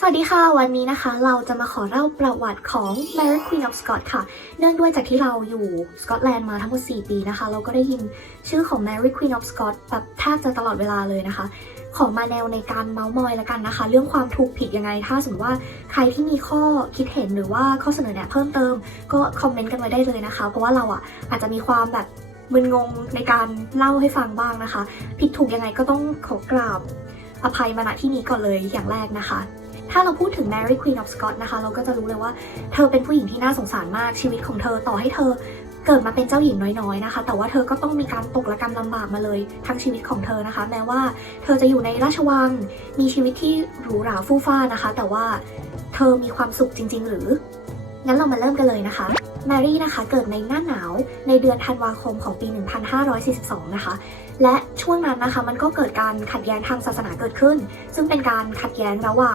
สวัสดีค่ะ วันนี้นะคะ เราจะมาขอเล่าประวัติของ Mary Queen of Scots ค่ะ เนื่องด้วยจากที่เราอยู่สกอตแลนด์มาทั้งหมด 4 ปีนะคะ เราก็ได้ยินชื่อของ Mary Queen of Scots แบบแทบจะตลอดเวลาเลยนะคะ ขอมาแนวในการเมาส์มอยละกันนะคะ เรื่องความถูกผิดยังไง ถ้าสมมติว่าใครที่มีข้อคิดเห็นหรือว่าข้อเสนอแนะเพิ่มเติม ก็คอมเมนต์กันไว้ได้เลยนะคะ เพราะว่าเราอะอาจจะมีความแบบมึนงงในการเล่าให้ฟังบ้างนะคะ ผิดถูกยังไงก็ต้องขอกราบอภัยมาณที่นี้ก่อนเลยอย่างแรกนะคะ ถ้าเราพูดถึง Mary Queen of Scots นะคะ เราก็จะรู้เลยว่าเธอเป็นผู้หญิงที่น่าสงสารมากชีวิตของเธอต่อให้เธอเกิดมาเป็นเจ้าหญิงน้อยๆนะคะ แต่ว่าเธอก็ต้องมีการตกระกรรมลำบากมาเลยทั้งชีวิตของเธอนะคะ แม้ว่าเธอจะอยู่ในราชวัง มีชีวิตที่หรูหราฟู่ฟ้านะคะ แต่ว่าเธอมีความสุขจริง ๆ หรือ งั้นเรามาเริ่มกันเลยนะคะแมรี่นะคะเกิดในหน้าหนาวในเดือนธันวาคมของปี 1542 นะคะ และช่วงนั้นนะคะมันก็เกิดการขัดแย้งทางศาสนาเกิดขึ้น ซึ่งเป็นการขัดแย้งระหว่าง